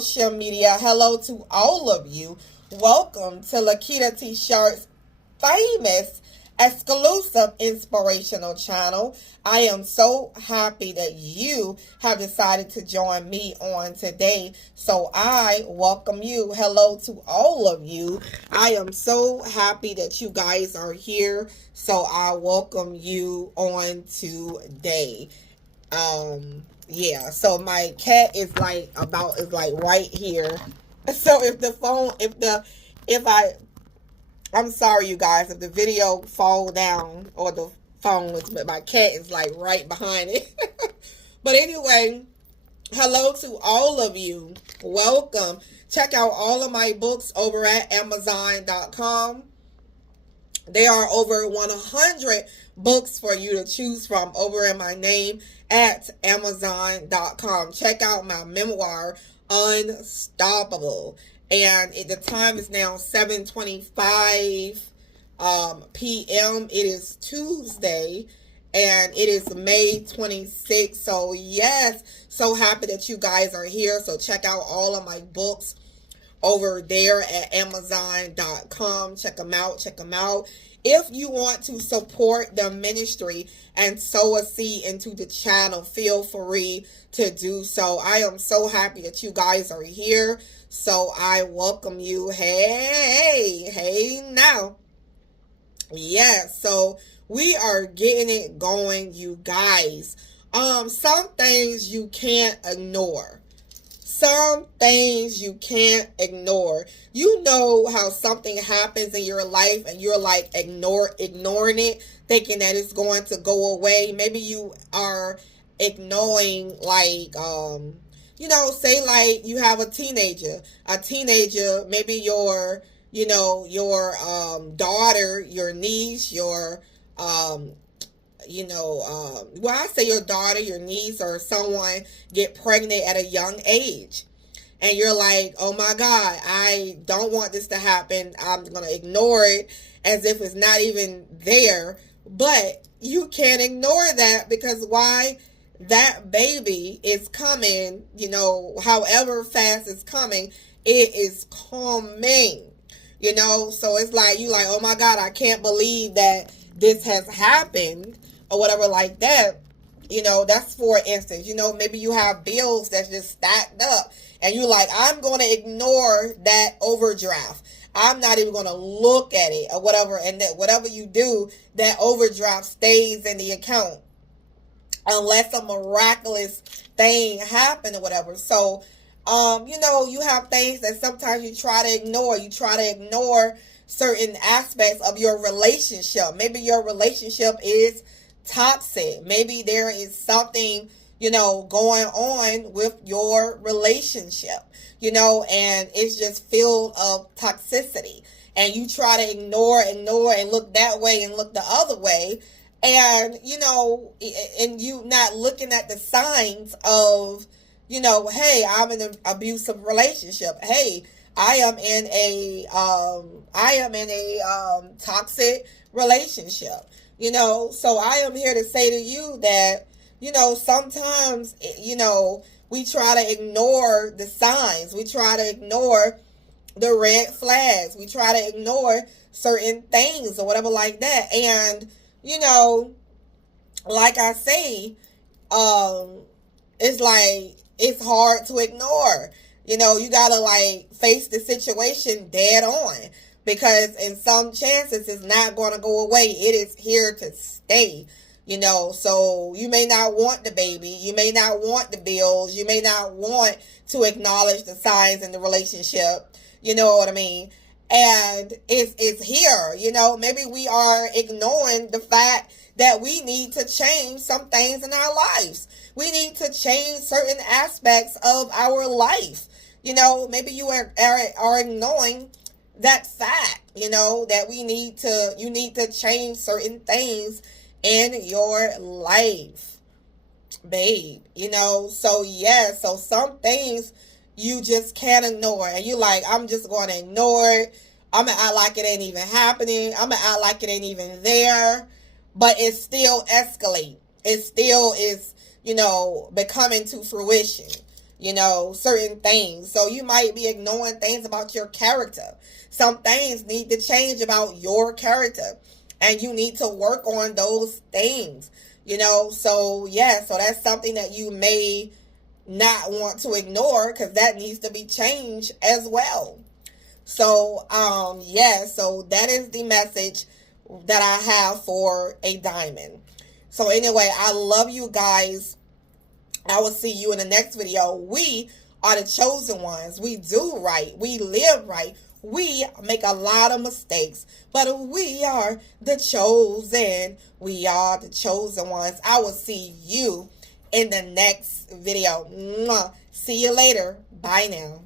social media. Hello to all of you. Welcome to Lakita T. Sharp's famous exclusive inspirational channel. I am so happy that you have decided to join me on today. So I welcome you. Hello to all of you. I am so happy that you guys are here. So I welcome you on today. Yeah, so my cat is like right here. So I'm sorry you guys if the video fall down or the phone is, but my cat is like right behind it. But anyway, hello to all of you. Welcome. Check out all of my books over at Amazon.com. There are over 100 books for you to choose from over in my name at Amazon.com. Check out my memoir, Unstoppable. And the time is now 7:25 p.m. It is Tuesday. And it is May 26th. So yes, so happy that you guys are here. So check out all of my books over there at Amazon.com. Check them out. Check them out. If you want to support the ministry and sow a seed into the channel, feel free to do so. I am so happy that you guys are here. So I welcome you. Hey now. Yeah, so we are getting it going, you guys. Some things you can't ignore. Some things you can't ignore. You know how something happens in your life and you're like ignoring it, thinking that it's going to go away. Maybe you are ignoring like, say like you have a teenager, maybe your daughter, your niece, I say your daughter, your niece, or someone get pregnant at a young age. And you're like, oh my God, I don't want this to happen. I'm going to ignore it as if it's not even there. But you can't ignore that because why? That baby is coming, however fast it's coming, it is coming. So it's like, you like, oh my God, I can't believe that this has happened or whatever like that. That's for instance, maybe you have bills that's just stacked up and you're like, I'm going to ignore that overdraft. I'm not even going to look at it or whatever. And that whatever you do, that overdraft stays in the account unless a miraculous thing happened or whatever. So, you have things that sometimes you try to ignore. You try to ignore certain aspects of your relationship. Maybe your relationship is toxic. Maybe there is something, going on with your relationship, and it's just filled of toxicity. And you try to ignore and look that way and look the other way. And, and you not looking at the signs of, hey, I'm in an abusive relationship. Hey, I am in a toxic relationship, so I am here to say to you that, sometimes, we try to ignore the signs. We try to ignore the red flags. We try to ignore certain things or whatever like that. And, like I say, it's like, it's hard to ignore. You gotta like face the situation dead on because in some chances it's not going to go away. It is here to stay, so you may not want the baby. You may not want the bills. You may not want to acknowledge the signs in the relationship. You know what I mean? And it's here, maybe we are ignoring the fact that we need to change some things in our lives. We need to change certain aspects of our life. Maybe you are ignoring that fact, that you need to change certain things in your life, babe. So yeah, so some things you just can't ignore. And you like, I'm just going to ignore it. I'm going to act like it ain't even happening. I'm going to act like it ain't even there. But it still escalates. It still is, becoming to fruition. certain things. So you might be ignoring things about your character. Some things need to change about your character, and you need to work on those things. So yeah, so that's something that you may not want to ignore, because that needs to be changed as well. So yeah, so that is the message that I have for a diamond. So anyway, I love you guys. I will see you in the next video. We are the chosen ones. We do right. We live right. We make a lot of mistakes, but we are the chosen. We are the chosen ones. I will see you in the next video. Mwah. See you later. Bye now.